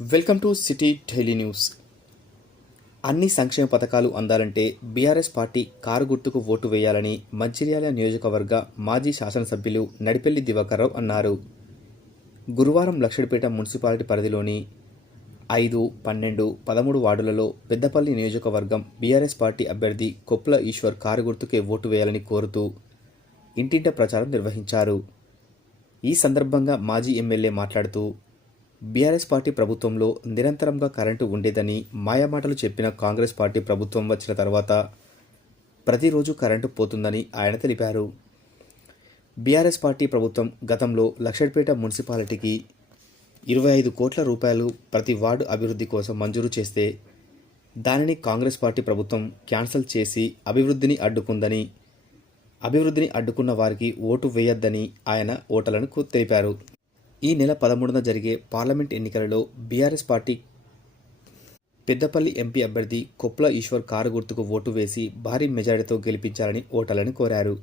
Welcome to city daily news. అన్ని సంక్షేమ పథకాలు అందాలంటే బీఆర్ఎస్ పార్టీ కారు గుర్తుకు ఓటు వేయాలని మంచిర్యాల నియోజకవర్గ మాజీ శాసనసభ్యులు నడిపెల్లి దివాకర్రావు అన్నారు. గురువారం లక్షడిపేట మున్సిపాలిటీ పరిధిలోని ఐదు పన్నెండు పదమూడు వార్డులలో పెద్దపల్లి నియోజకవర్గం బీఆర్ఎస్ పార్టీ అభ్యర్థి కొప్పుల ఈశ్వర్ కారు గుర్తుకే ఓటు వేయాలని కోరుతూ ఇంటింట ప్రచారం నిర్వహించారు. ఈ సందర్భంగా మాజీ ఎమ్మెల్యే మాట్లాడుతూ బీఆర్ఎస్ పార్టీ ప్రభుత్వంలో నిరంతరంగా కరెంటు ఉండేదని మాయమాటలు చెప్పిన కాంగ్రెస్ పార్టీ ప్రభుత్వం వచ్చిన తర్వాత ప్రతిరోజు కరెంటు పోతుందని ఆయన తెలిపారు. బీఆర్ఎస్ పార్టీ ప్రభుత్వం గతంలో లక్షడ్పేట మున్సిపాలిటీకి ఇరవై ఐదు కోట్ల రూపాయలు ప్రతి వార్డు అభివృద్ధి కోసం మంజూరు చేస్తే దానిని కాంగ్రెస్ పార్టీ ప్రభుత్వం క్యాన్సిల్ చేసి అభివృద్ధిని అడ్డుకుందని అభివృద్ధిని అడ్డుకున్న వారికి ఓటు వేయొద్దని ఆయన ఓటర్లను తెలిపారు. ఈ నెల పదమూడున జరిగే పార్లమెంట్ ఎన్నికలలో బీఆర్ఎస్ పార్టీ పెద్దపల్లి ఎంపీ అభ్యర్థి కొప్ల ఈశ్వర్ కారు గుర్తుకు ఓటు వేసి భారీ మెజారిటీతో గెలిపించాలని ఓటర్లను కోరారు.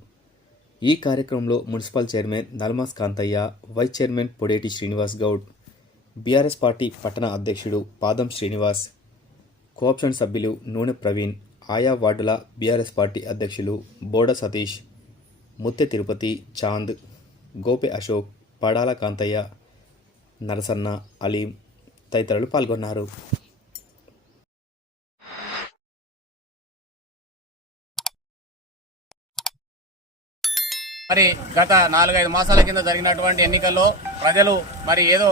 ఈ కార్యక్రమంలో municipal chairman Nalmas Kantaiah vice chairman Podeti Srinivas Goud BRS party పట్టణ అధ్యక్షుడు పాదం శ్రీనివాస్ కోఆప్షన్ సభ్యులు నూనె ప్రవీణ్ ఆయా వార్డుల బీఆర్ఎస్ పార్టీ అధ్యక్షులు బోడ సతీష్ ముత్తె తిరుపతి చాంద్ గోపె అశోక్ పడాల కాంతయ్య నరసన్న అలీం తదితరులు పాల్గొన్నారు. మరి గత నాలుగైదు మాసాల కింద జరిగినటువంటి ఎన్నికల్లో ప్రజలు మరి ఏదో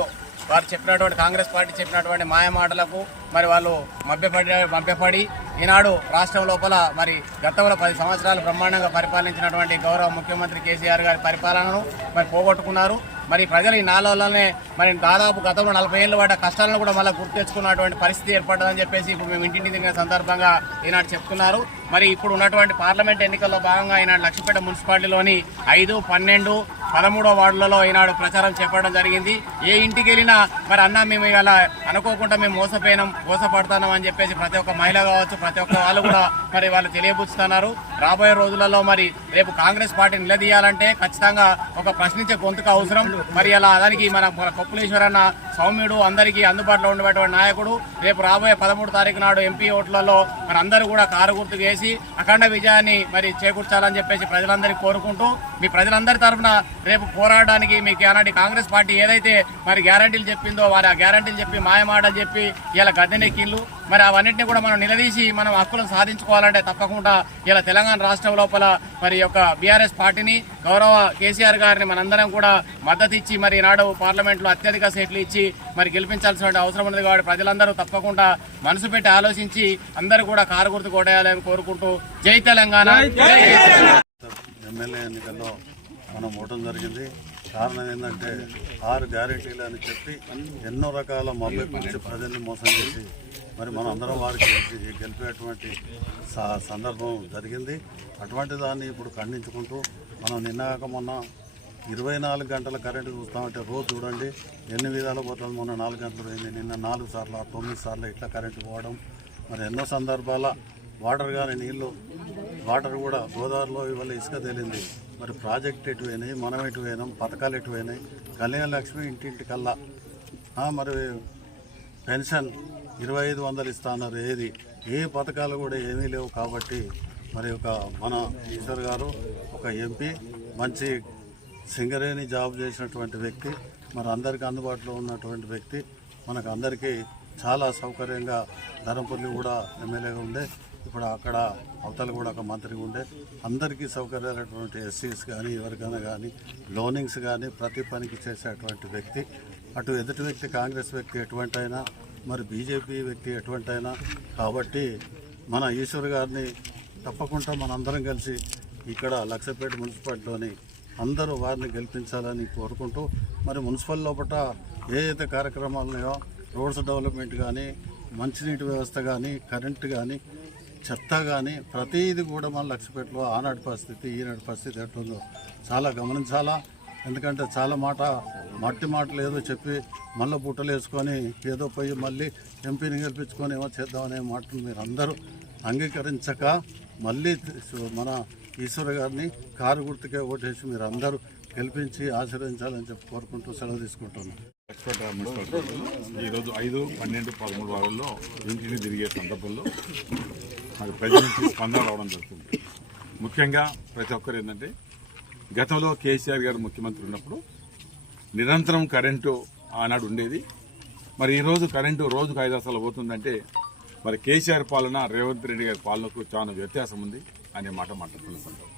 వారు చెప్పినటువంటి కాంగ్రెస్ పార్టీ చెప్పినటువంటి మాయ మాటలకు మరి వాళ్ళు మభ్యపడి మభ్యపడి ఈనాడు రాష్ట్రం లోపల మరి గతంలో పది సంవత్సరాలు బ్రహ్మాండంగా పరిపాలించినటువంటి గౌరవ ముఖ్యమంత్రి కేసీఆర్ గారి పరిపాలనను మరి పోగొట్టుకున్నారు. మరి ప్రజలు ఈ నాలుగులోనే మరి దాదాపు గతంలో నలభై ఏళ్ళు వాటి కష్టాలను కూడా మళ్ళీ గుర్తు తెచ్చుకున్నటువంటి పరిస్థితి ఏర్పడ్డదని చెప్పేసి ఇప్పుడు మేము ఇంటింటి దిగిన సందర్భంగా ఈనాడు చెప్తున్నారు. మరి ఇప్పుడు ఉన్నటువంటి పార్లమెంట్ ఎన్నికల్లో భాగంగా ఈనాడు లక్ష్మీపేట మున్సిపాలిటీలోని ఐదు పన్నెండు పదమూడో వార్డులలో ఈనాడు ప్రచారం చేపట్టడం జరిగింది. ఏ ఇంటికి వెళ్ళినా మరి అన్న మేము ఇవాళ అనుకోకుండా మేము మోసపోయినాం మోసపడతాం అని చెప్పేసి ప్రతి ఒక్క మహిళ కావచ్చు ప్రతి ఒక్క వాళ్ళు కూడా మరి వాళ్ళు తెలియబుచ్చుతున్నారు రాబోయే రోజులలో మరి రేపు కాంగ్రెస్ పార్టీ నిలదీయాలంటే ఖచ్చితంగా ఒక ప్రశ్నించే గొంతుకు అవసరం. మరి అలా దానికి మన మన కొప్పులేశ్వరన్న సౌమ్యుడు అందరికీ అందుబాటులో ఉండేటువంటి నాయకుడు. రేపు రాబోయే పదమూడు తారీఖు నాడు ఎంపీ ఓట్లలో మరి అందరూ కూడా కారు గుర్తుకు వేసి అఖండ విజయాన్ని మరి చేకూర్చాలని చెప్పేసి ప్రజలందరికీ కోరుకుంటూ మీ ప్రజలందరి తరఫున రేపు పోరాడడానికి మీకు ఆనాటి కాంగ్రెస్ పార్టీ ఏదైతే మరి గ్యారంటీలు చెప్పిందో వారి ఆ గ్యారంటీలు చెప్పి మాయమాటలు చెప్పి ఇలా గద్దెనెక్కిళ్ళు మరి అవన్నింటినీ కూడా మనం నిలదీసి మనం హక్కులను సాధించుకోవాలంటే తప్పకుండా ఇలా తెలంగాణ రాష్ట్రం లోపల మరి యొక్క బీఆర్ఎస్ పార్టీని గౌరవ కేసీఆర్ గారిని మనందరం కూడా మద్దతు ఇచ్చి మరి నాడు పార్లమెంట్లో అత్యధిక సీట్లు ఇచ్చి మరి గెలిపించాల్సిన అవసరం ఉన్నది కాబట్టి ప్రజలందరూ తప్పకుండా మనసు పెట్టి ఆలోచించి అందరూ కూడా కారు గుర్తు కొట్టేయాలని కోరుకుంటూ జై తెలంగాణ. ఎమ్మెల్యే ఎన్నికల్లో మనం ఓటం జరిగింది. కారణం ఏంటంటే ఆరు గ్యారెంటీలు అని చెప్పి ఎన్నో రకాల మభ్య పిలిచి ప్రజల్ని మోసం చేసి మరి మనం అందరం వారికి గెలిపేటువంటి స- సందర్భం జరిగింది. అటువంటి దాన్ని ఇప్పుడు ఖండించుకుంటూ మనం నిన్నాక మొన్న ఇరవై నాలుగు గంటల కరెంటు చూస్తామంటే రోజు చూడండి ఎన్ని విధాలు పోతుంది. మొన్న నాలుగు గంటలు పోయింది నిన్న నాలుగు సార్లు తొమ్మిది సార్లు ఇట్లా కరెంటు పోవడం. మరి ఎన్నో సందర్భాల వాటర్ కానీ నీళ్ళు వాటర్ కూడా గోదావరిలో ఇవాళ ఇసుక తేలింది. మరి ప్రాజెక్ట్ ఎటు పోయినాయి మనం ఎటు పోయినాం పథకాలు ఎటు పోయినాయి? కళ్యాణ లక్ష్మి ఇంటింటికల్లా కల్లా. మరి పెన్షన్ ఇరవై ఐదు వందలు ఇస్తాన్నారు ఏది? ఏ పథకాలు కూడా ఏమీ లేవు కాబట్టి మరి ఒక మన ఈశ్వర్ గారు ఒక ఎంపీ మంచి సింగరేణి జాబ్ చేసినటువంటి వ్యక్తి మరి అందరికీ అందుబాటులో ఉన్నటువంటి వ్యక్తి మనకు అందరికీ చాలా సౌకర్యంగా ధర్మపల్లి కూడా ఎమ్మెల్యేగా ఉండే ఇప్పుడు అక్కడ అవతల కూడా ఒక మంత్రిగా ఉండే. అందరికీ సౌకర్యాలైనటువంటి ఎస్సీస్ కానీ ఎవరికైనా కానీ లోనింగ్స్ కానీ ప్రతి పనికి చేసేటువంటి వ్యక్తి. అటు ఎదుటి వ్యక్తి కాంగ్రెస్ వ్యక్తి ఎటువంటి అయినా మరి బీజేపీ వ్యక్తి ఎటువంటి అయినా కాబట్టి మన ఈశ్వర్ గారిని తప్పకుండా మనందరం కలిసి ఇక్కడ లక్షపేట మున్సిపాలిటీలోని అందరూ వారిని గెలిపించాలని కోరుకుంటూ మరి మున్సిపల్ లోపల ఏదైతే కార్యక్రమాలు ఉన్నాయో రోడ్స్ డెవలప్మెంట్ కానీ మంచినీటి వ్యవస్థ కానీ కరెంటు కానీ చెత్త కానీ ప్రతిదీ కూడా మన లక్ష్యపేటలో ఆనాటి పరిస్థితి ఈనాటి పరిస్థితి ఎట్లుందో చాలా గమనించాలా? ఎందుకంటే చాలా మాట మట్టి మాటలు ఏదో చెప్పి మళ్ళీ బుట్టలు వేసుకొని ఏదో పోయి మళ్ళీ ఎంపీని గెలిపించుకొని ఏమో చేద్దామనే మాటలు మీరు అందరూ అంగీకరించక మళ్ళీ మన ఈశ్వర గారిని కారు గుర్తుకే ఓటేసి మీరు అందరూ గెలిపించి ఆశీర్వదించాలని చెప్పి కోరుకుంటూ సెలవు తీసుకుంటున్నాను ఈరోజు ఐదు పన్నెండు పదమూడు వారాల్లో ఇంటిని తిరిగే సందర్భంలో మరి ప్రజల నుంచి స్పందన రావడం జరుగుతుంది. ముఖ్యంగా ప్రతి ఒక్కరు ఏంటంటే గతంలో కేసీఆర్ గారు ముఖ్యమంత్రి ఉన్నప్పుడు నిరంతరం కరెంటు ఆనాడు ఉండేది. మరి ఈరోజు కరెంటు రోజుకు ఐదు అసలు పోతుందంటే మరి కేసీఆర్ పాలన రేవంత్ రెడ్డి గారి పాలనకు చాలా వ్యత్యాసం ఉంది. అనే మాట మాట్లాడుతున్న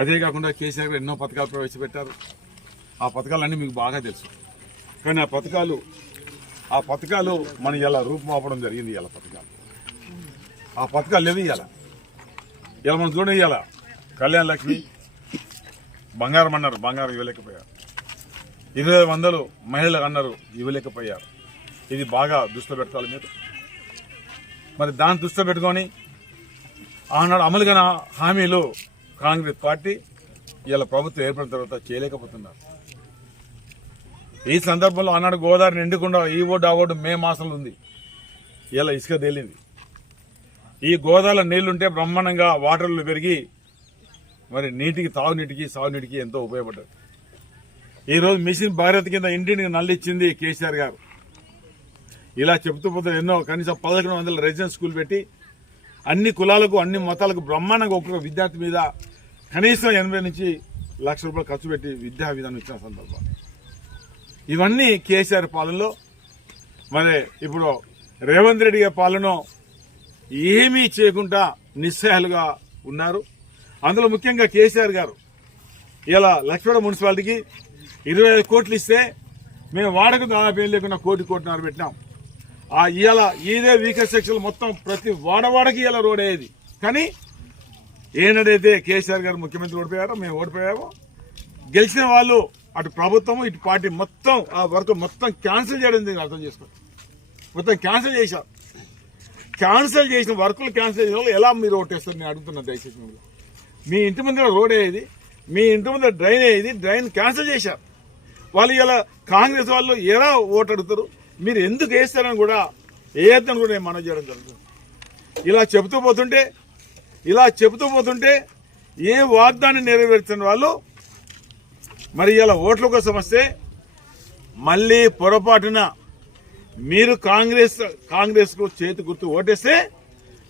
అదే కాకుండా కేసీఆర్ గారు ఎన్నో పథకాలు ప్రవేశపెట్టారు. ఆ పథకాలన్నీ మీకు బాగా తెలుసు. కానీ ఆ పథకాలు ఆ పథకాలు మనం ఇలా రూపుమాపడం జరిగింది ఇలా పథకాలు. ఆ పథకాలు లేవు ఇవాళ? ఇలా మనం చూడ ఇవాళ కళ్యాణ లక్ష్మి బంగారం అన్నారు బంగారం ఇవ్వలేకపోయారు. ఇరవై వందలు మహిళలు అన్నారు ఇవ్వలేకపోయారు. ఇది బాగా దృష్టిలో పెట్టాలి మీరు మరి దాన్ని దృష్టిలో పెట్టుకొని ఆనాడు అమలుగా హామీలు కాంగ్రెస్ పార్టీ ఇలా ప్రభుత్వం ఏర్పడిన తర్వాత చేయలేకపోతున్నారు. ఈ సందర్భంలో ఆనాడు గోదావరి నిండుకుండా ఈ ఓటు ఆ ఓటు మే మాసంలో ఉంది. ఇలా ఇసుక తేలింది. ఈ గోదావరిలో నీళ్ళుంటే బ్రహ్మాండంగా వాటర్లు పెరిగి మరి నీటికి తాగునీటికి సాగునీటికి ఎంతో ఉపయోగపడ్డది ఈరోజు మిషన్ భారత్ కింద ఇంటిని నల్లిచ్చింది కేసీఆర్ గారు. ఇలా చెబుతూ పోతే ఎన్నో కనీసం పదకొండు వందల రెసిడెన్స్ స్కూల్ పెట్టి అన్ని కులాలకు అన్ని మతాలకు బ్రహ్మాండంగా ఒక్కొక్క విద్యార్థి మీద కనీసం ఎనభై నుంచి లక్ష రూపాయలు ఖర్చు పెట్టి విద్యా విధానం ఇచ్చిన సందర్భం. ఇవన్నీ కేసీఆర్ పాలనలో మరి ఇప్పుడు రేవంత్ రెడ్డి గారి పాలన ఏమీ చేయకుండా నిస్సహాలుగా ఉన్నారు. అందులో ముఖ్యంగా కేసీఆర్ గారు ఇలా లక్ష్మణ మున్సిపాలిటీకి ఇరవై కోట్లు ఇస్తే మేము వాడకు దాదాపు ఏం లేకుండా కోటి కోటిన్నర పెట్టినాం. ఆ ఇవాళ ఇదే వీకర్ సెక్షన్ మొత్తం ప్రతి వాడవాడకి ఇలా రోడ్ అయ్యేది కానీ ఏనాడైతే కేసీఆర్ గారు ముఖ్యమంత్రి ఓడిపోయారో మేము ఓడిపోయాము. గెలిచిన వాళ్ళు అటు ప్రభుత్వం ఇటు పార్టీ మొత్తం ఆ వర్క్ మొత్తం క్యాన్సిల్ చేయడం దీనికి అర్థం చేసుకోండి. మొత్తం క్యాన్సిల్ చేశారు క్యాన్సిల్ చేసిన వర్కులు క్యాన్సిల్ చేసిన వాళ్ళు ఎలా మీరు ఓటేస్తారు నేను అడుగుతున్నా దయచేసి మీ ఇంటి ముందర రోడ్ అయ్యేది మీ ఇంటి ముందర డ్రైన్ అయ్యేది డ్రైన్ క్యాన్సిల్ చేశారు వాళ్ళు ఇలా కాంగ్రెస్ వాళ్ళు ఎలా ఓటు అడుగుతారు మీరు ఎందుకు వేస్తారని కూడా వేయద్దని కూడా నేను మనం చేయడం జరుగుతుంది. ఇలా చెబుతూ పోతుంటే ఇలా చెబుతూ పోతుంటే ఏ వాగ్దాన్ని నెరవేర్చిన వాళ్ళు మరి ఇలా ఓట్ల కోసం వస్తే మళ్ళీ పొరపాటున మీరు కాంగ్రెస్ కాంగ్రెస్కు చేతి గుర్తు ఓటేస్తే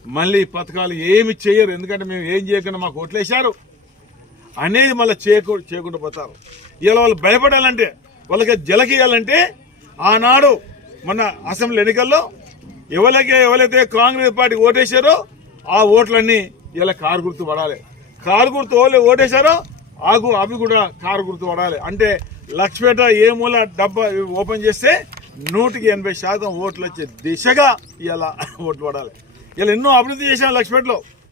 మళ్ళీ పథకాలు ఏమి చేయరు. ఎందుకంటే మేము ఏం చేయకుండా మాకు ఓట్లేశారు. అనేది మళ్ళీ చేయకు చేయకుండా పోతారు. ఇలా వాళ్ళు భయపడాలంటే వాళ్ళకి జలకియాలంటే ఆనాడు మొన్న అసెంబ్లీ ఎన్నికల్లో ఎవరికి ఎవరైతే కాంగ్రెస్ పార్టీ ఓటేశారో ఆ ఓట్లన్నీ ఇలా కారు గుర్తు పడాలి. కారు గుర్తు ఓలే ఓటేశారో ఆగు అవి కూడా కారు గుర్తు పడాలి. అంటే లక్ష్మేట ఏ మూల డబ్బా ఓపెన్ చేస్తే నూటికి ఎనభై శాతం ఓట్లు వచ్చే దిశగా ఇలా ఓట్లు పడాలి. ఇలా ఎన్నో అభివృద్ధి చేశాం లక్ష్మేటలో